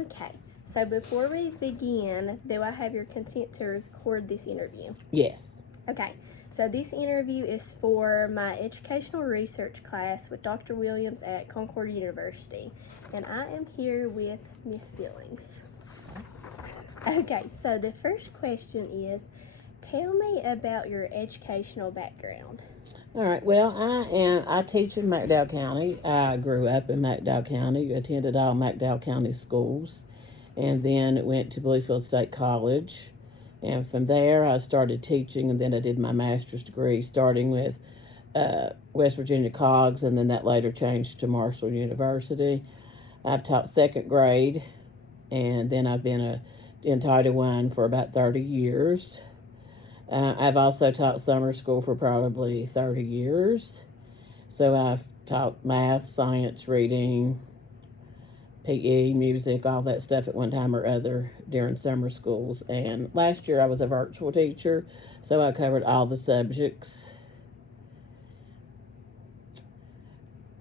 Okay, so before we begin, do I have your consent to record this interview? Yes. Okay, so this interview is for my educational research class with Dr. Williams at Concord University, and I am here with Miss Billings. Okay, so the first question is, tell me about your educational background. All right. Well, I teach in McDowell County. I grew up in McDowell County, attended all McDowell County schools, and then went to Bluefield State College. And from there, I started teaching, and then I did my master's degree, starting with West Virginia Cogs, and then that later changed to Marshall University. I've taught second grade, and then I've been in Title I for about 30 years. I've also taught summer school for probably 30 years. So I've taught math, science, reading, PE, music, all that stuff at one time or other during summer schools. And last year I was a virtual teacher, so I covered all the subjects.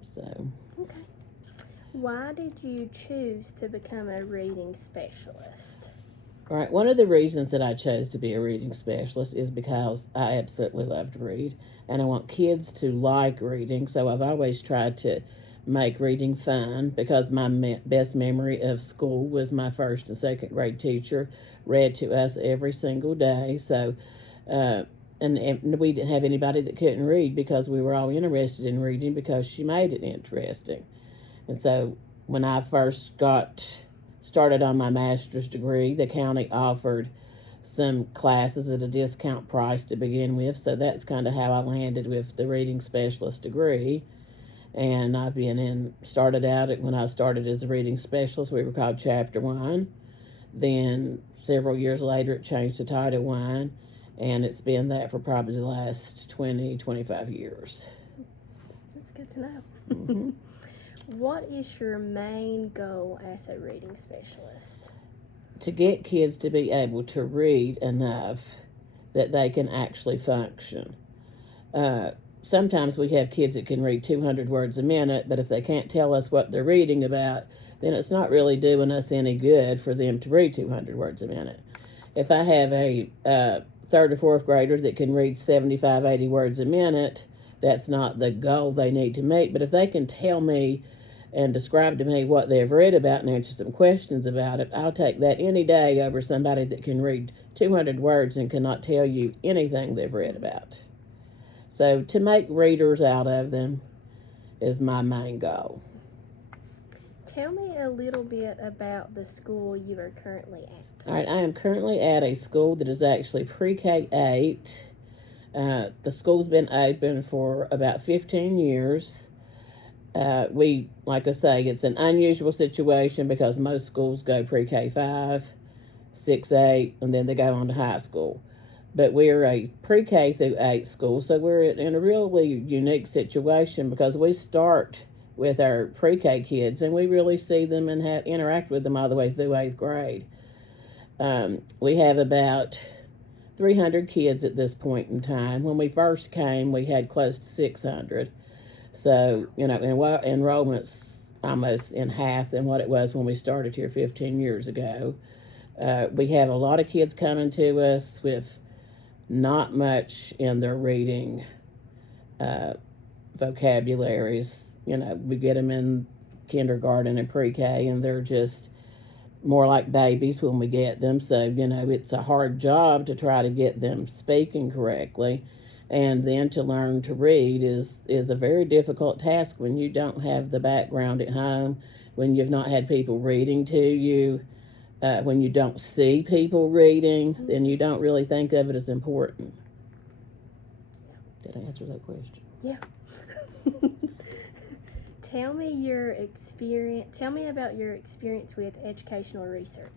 So. Okay. Why did you choose to become a reading specialist? All right, one of the reasons that I chose to be a reading specialist is because I absolutely love to read, and I want kids to like reading, so I've always tried to make reading fun, because my best memory of school was my first and second grade teacher read to us every single day. So, and we didn't have anybody that couldn't read, because we were all interested in reading because she made it interesting. And so when I first started on my master's degree, the county offered some classes at a discount price to begin with, so that's kind of how I landed with the reading specialist degree. And I've started out when I started as a reading specialist, we were called Chapter 1. Then several years later, it changed to Title I, and it's been that for probably the last 25 years. That's good to know. Mm-hmm. What is your main goal as a reading specialist? To get kids to be able to read enough that they can actually function. Sometimes we have kids that can read 200 words a minute, but if they can't tell us what they're reading about, then it's not really doing us any good for them to read 200 words a minute. If I have a third or fourth grader that can read 75, 80 words a minute, that's not the goal they need to meet. But if they can tell me and describe to me what they've read about and answer some questions about it, I'll take that any day over somebody that can read 200 words and cannot tell you anything they've read about. So to make readers out of them is my main goal. Tell me a little bit about the school you are currently at. All right, I am currently at a school that is actually pre-K-8. The school's been open for about 15 years. Like I say, it's an unusual situation because most schools go pre-K-5, 6-8, and then they go on to high school. But we're a pre-K through 8 school, so we're in a really unique situation because we start with our pre-K kids and we really see them and interact with them all the way through 8th grade. We have about 300 kids at this point in time. When we first came, we had close to 600. So, enrollment's almost in half than what it was when we started here 15 years ago. We have a lot of kids coming to us with not much in their reading vocabularies. We get them in kindergarten and pre-K, and they're just more like babies when we get them. So, it's a hard job to try to get them speaking correctly. And then to learn to read is a very difficult task when you don't have the background at home, when you've not had people reading to you, when you don't see people reading, then you don't really think of it as important. Did I answer that question? Yeah. Tell me about your experience with educational research.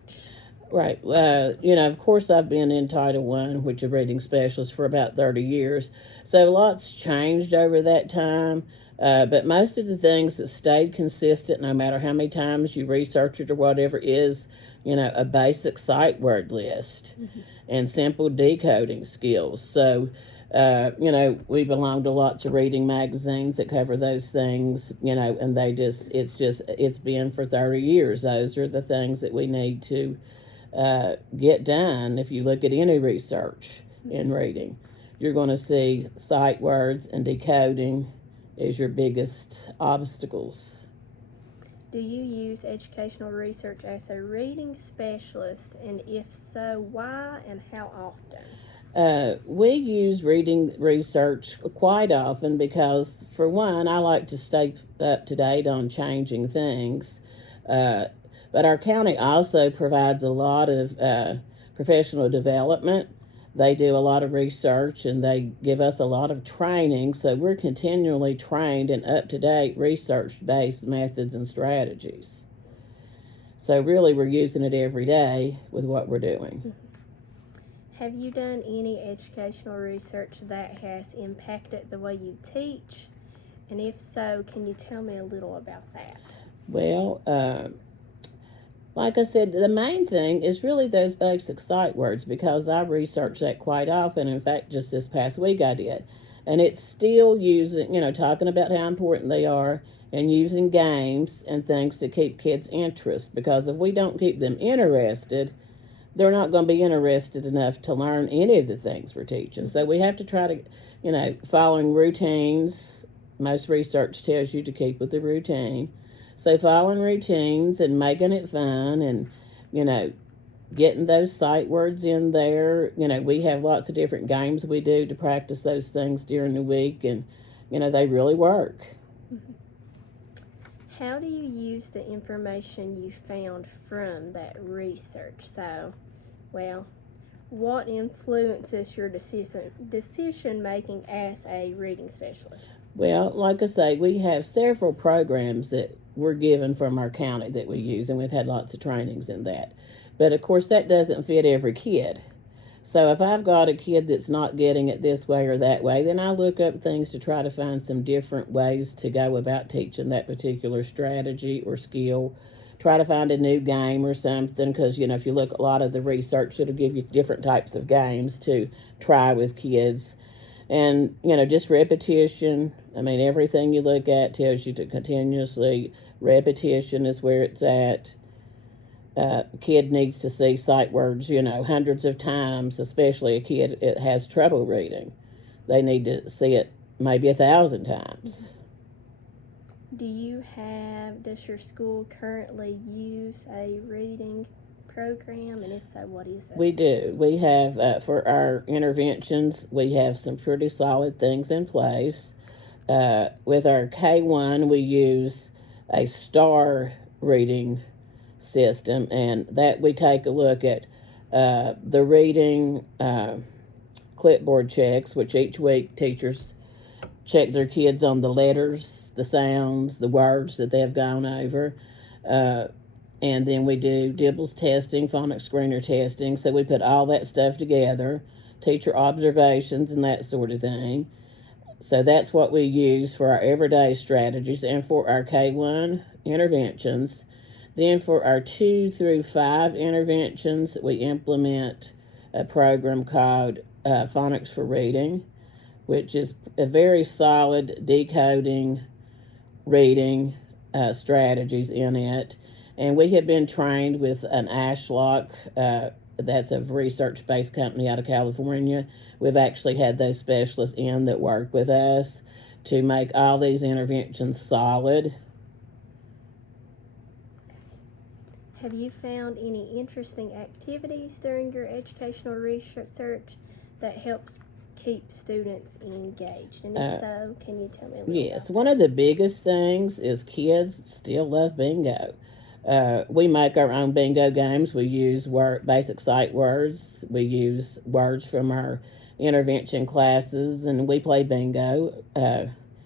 Right. Of course, I've been in Title I, which is a reading specialist, for about 30 years. So lots changed over that time. But most of the things that stayed consistent, no matter how many times you research it or whatever, is, a basic sight word list and simple decoding skills. So We belong to lots of reading magazines that cover those things, and it's been for 30 years. Those are the things that we need to get done. If you look at any research in reading, you're going to see sight words and decoding is your biggest obstacles. Do you use educational research as a reading specialist, and if so, why and how often? We use reading research quite often because, for one, I like to stay up to date on changing things. But our county also provides a lot of professional development. They do a lot of research and they give us a lot of training, so we're continually trained in up-to-date research-based methods and strategies. So really we're using it every day with what we're doing. Have you done any educational research that has impacted the way you teach? And if so, can you tell me a little about that? Well, like I said, the main thing is really those basic sight words, because I research that quite often. In fact, just this past week I did. And it's still using, talking about how important they are and using games and things to keep kids' interest. Because if we don't keep them interested, they're not going to be interested enough to learn any of the things we're teaching. So we have to try to, following routines. Most research tells you to keep with the routine. So following routines and making it fun and, getting those sight words in there. We have lots of different games we do to practice those things during the week, and, they really work. How do you use the information you found from that research? So, what influences your decision making as a reading specialist? Well, like I say, we have several programs that we're given from our county that we use, and we've had lots of trainings in that. But of course, that doesn't fit every kid. So if I've got a kid that's not getting it this way or that way, then I look up things to try to find some different ways to go about teaching that particular strategy or skill. Try to find a new game or something, because, if you look at a lot of the research, it'll give you different types of games to try with kids. And, just repetition. I mean, everything you look at tells you to continuously, repetition is where it's at. Kid needs to see sight words, hundreds of times, especially a kid that has trouble reading. They need to see it maybe 1,000 times. Does your school currently use a reading program, and if so, what is it? We do. We have, for our interventions, we have some pretty solid things in place. With our K1, we use a STAR reading system, and that we take a look at the reading clipboard checks, which each week teachers check their kids on the letters, the sounds, the words that they've gone over. And then we do Dibbles testing, phonics screener testing. So we put all that stuff together, teacher observations and that sort of thing. So that's what we use for our everyday strategies and for our K1 interventions. Then for our 2 through 5 interventions, we implement a program called Phonics for Reading, which is a very solid decoding, reading strategies in it. And we have been trained with an Ashlock, that's a research-based company out of California. We've actually had those specialists in that work with us to make all these interventions solid. Have you found any interesting activities during your educational research that helps keep students engaged? And if so, can you tell me a little Yes, about one of the biggest things is kids still love bingo. We make our own bingo games. We use basic sight words. We use words from our intervention classes, and we play bingo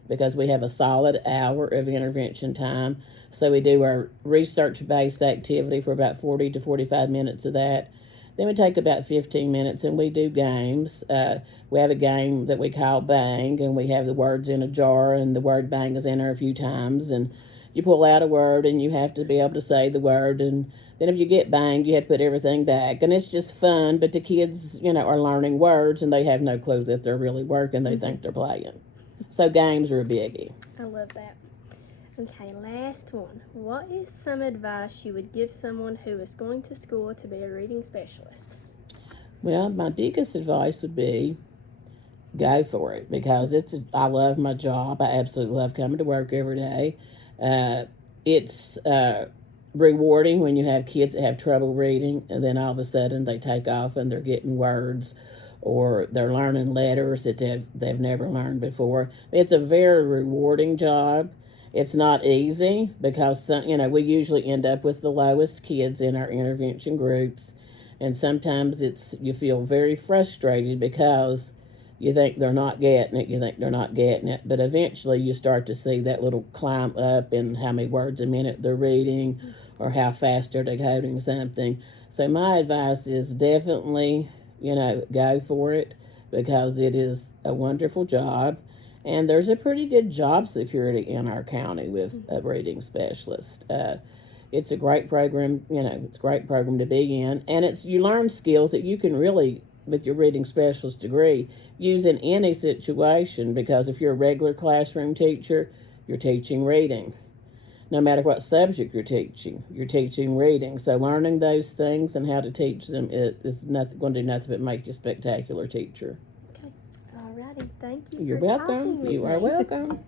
because we have a solid hour of intervention time. So we do our research-based activity for about 40 to 45 minutes of that. Then we take about 15 minutes and we do games. We have a game that we call Bang, and we have the words in a jar, and the word bang is in there a few times. And, you pull out a word and you have to be able to say the word, and then if you get banged, you have to put everything back. And it's just fun, but the kids, are learning words and they have no clue that they're really working. They think they're playing. So games are a biggie. I love that. Okay, last one. What is some advice you would give someone who is going to school to be a reading specialist? Well, my biggest advice would be go for it, because I love my job. I absolutely love coming to work every day. It's rewarding when you have kids that have trouble reading, and then all of a sudden they take off and they're getting words, or they're learning letters that they've never learned before. It's a very rewarding job. It's not easy, because we usually end up with the lowest kids in our intervention groups, and sometimes you feel very frustrated because you think they're not getting it, but eventually you start to see that little climb up in how many words a minute they're reading, or how fast they're decoding something. So my advice is definitely, go for it, because it is a wonderful job, and there's a pretty good job security in our county with a reading specialist. It's a great program, it's a great program to be in, and you learn skills that you can really, with your reading specialist degree, use in any situation, because if you're a regular classroom teacher, you're teaching reading. No matter what subject you're teaching reading. So learning those things and how to teach them is going to do nothing but make you a spectacular teacher. Okay. Alrighty. Thank you. You're for welcome. talking with You are me. welcome.